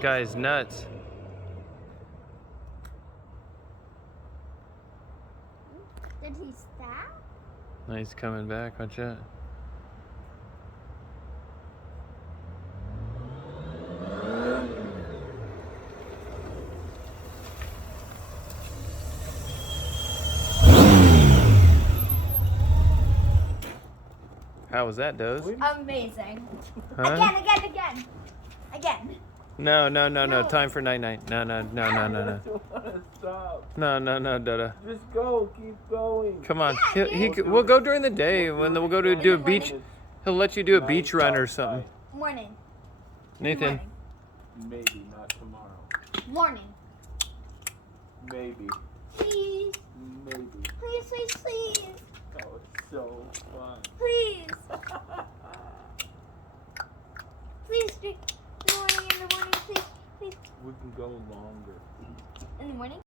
Guy's nuts. Did he stop? No, he's coming back. Watch out. How was that, Doze? Amazing. Huh? Again. No. No. Time for night-night. No. I don't want to stop. No, Dada. Just go. Keep going. Come on. Yeah, We'll go during the day when we'll go to do a beach. He'll let you do a beach run or something. Morning. Nathan. Maybe not tomorrow. Morning. Maybe. Please. Maybe. Please. Oh, it's so fun. Please. Please drink in the morning, please. We can go longer. In the morning?